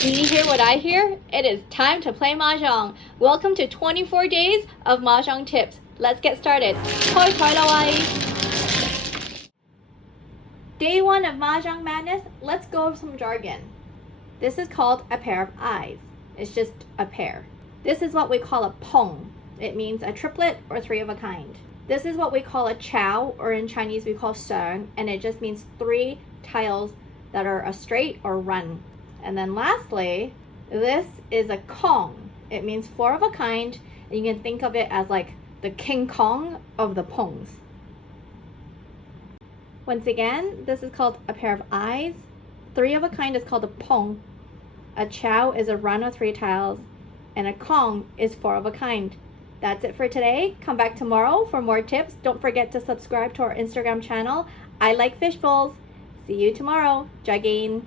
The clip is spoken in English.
Do you hear what I hear? It is time to play Mahjong. Welcome to 24 days of Mahjong tips. Let's get started. Hoi hoi lawai. Day 1 of Mahjong Madness, let's go over some jargon. This is called a pair of eyes. It's just a pair. This is what we call a Pong. It means a triplet or three of a kind. This is what we call a chow, or in Chinese we call sheungs, and it just means 3 tiles that are a straight or run. And then lastly, this is a Kong. It means 4 of a kind, and you can think of it as like the King Kong of the Pongs. Once again, this is called a pair of eyes. 3 of a kind is called a Pong. A chow is a run of 3 tiles, and a Kong is 4 of a kind. That's it for today. Come back tomorrow for more tips. Don't forget to subscribe to our Instagram channel. I like fishbowls. See you tomorrow. Jagin.